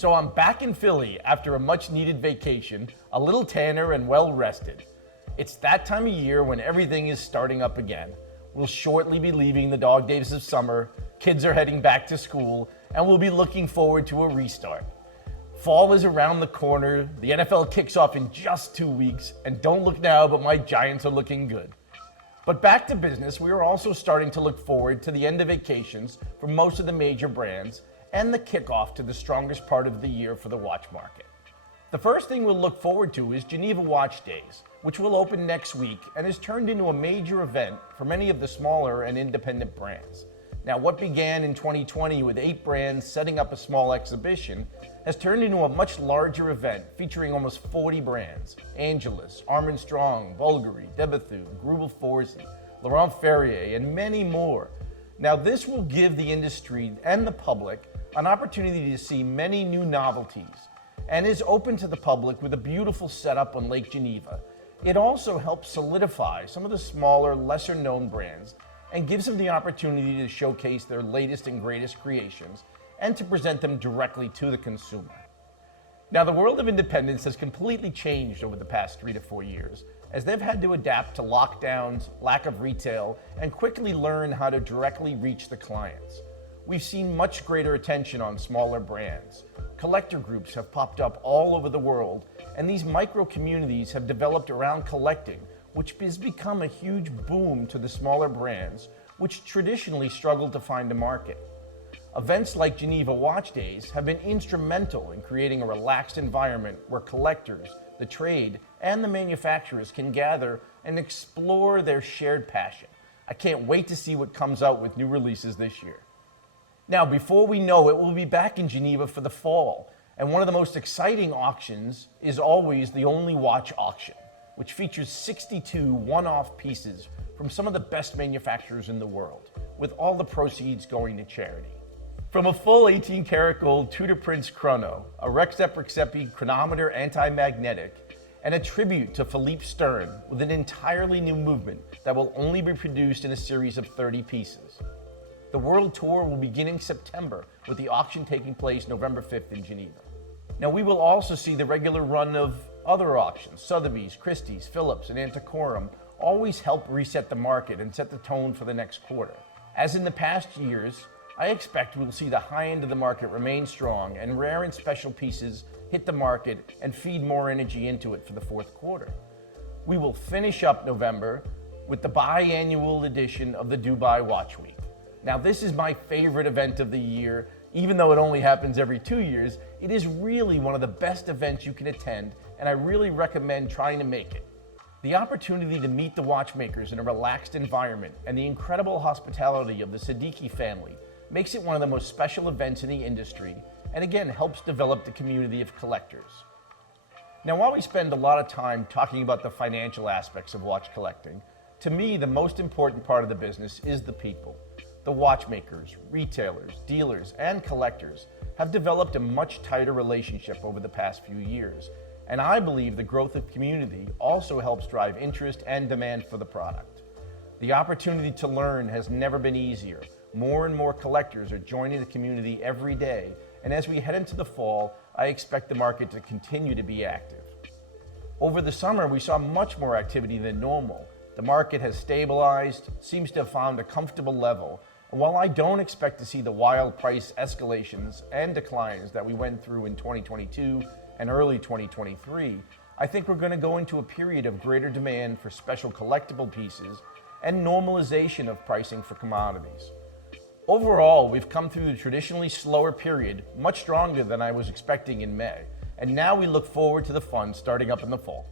So I'm back in Philly after a much needed vacation, a little tanner and well rested. It's that time of year when everything is starting up again. We'll shortly be leaving the dog days of summer, kids are heading back to school, and we'll be looking forward to a restart. Fall is around the corner, the NFL kicks off in just 2 weeks, and don't look now, but my Giants are looking good. But back to business, we are also starting to look forward to the end of vacations for most of the major brands and the kickoff to the strongest part of the year for the watch market. The first thing we'll look forward to is Geneva Watch Days, which will open next week and is turned into a major event for many of the smaller and independent brands. Now, what began in 2020 with 8 brands setting up a small exhibition has turned into a much larger event featuring almost 40 brands: Angelus, Arm & Strong, Bulgari, Debethu, Grubel Forsey, Laurent Ferrier, and many more. Now, this will give the industry and the public an opportunity to see many new novelties and is open to the public with a beautiful setup on Lake Geneva. It also helps solidify some of the smaller, lesser known brands and gives them the opportunity to showcase their latest and greatest creations and to present them directly to the consumer. Now, the world of independents has completely changed over the past 3 to 4 years as they've had to adapt to lockdowns, lack of retail, and quickly learn how to directly reach the clients. We've seen much greater attention on smaller brands. Collector groups have popped up all over the world, and these micro communities have developed around collecting, which has become a huge boom to the smaller brands, which traditionally struggled to find a market. Events like Geneva Watch Days have been instrumental in creating a relaxed environment where collectors, the trade, and the manufacturers can gather and explore their shared passion. I can't wait to see what comes out with new releases this year. Now, before we know it, we'll be back in Geneva for the fall, and one of the most exciting auctions is always the Only Watch auction, which features 62 one-off pieces from some of the best manufacturers in the world, with all the proceeds going to charity. From a full 18-karat gold Tudor Prince chrono, a Rexep Rexepi chronometer anti-magnetic, and a tribute to Philippe Stern with an entirely new movement that will only be produced in a series of 30 pieces. The World Tour will begin in September, with the auction taking place November 5th in Geneva. Now, we will also see the regular run of other auctions. Sotheby's, Christie's, Phillips, and Antiquorum always help reset the market and set the tone for the next quarter. As in the past years, I expect we'll see the high end of the market remain strong and rare and special pieces hit the market and feed more energy into it for the fourth quarter. We will finish up November with the biannual edition of the Dubai Watch Week. Now, this is my favorite event of the year. Even though it only happens every 2 years, it is really one of the best events you can attend, and I really recommend trying to make it. The opportunity to meet the watchmakers in a relaxed environment and the incredible hospitality of the Siddiqui family makes it one of the most special events in the industry, and again, helps develop the community of collectors. Now, while we spend a lot of time talking about the financial aspects of watch collecting, to me, the most important part of the business is the people. The watchmakers, retailers, dealers, and collectors have developed a much tighter relationship over the past few years, and I believe the growth of community also helps drive interest and demand for the product. The opportunity to learn has never been easier. More and more collectors are joining the community every day, and as we head into the fall, I expect the market to continue to be active. Over the summer, we saw much more activity than normal. The market has stabilized, seems to have found a comfortable level, and while I don't expect to see the wild price escalations and declines that we went through in 2022 and early 2023, I think we're going to go into a period of greater demand for special collectible pieces and normalization of pricing for commodities. Overall, we've come through the traditionally slower period much stronger than I was expecting in May, and now we look forward to the fun starting up in the fall.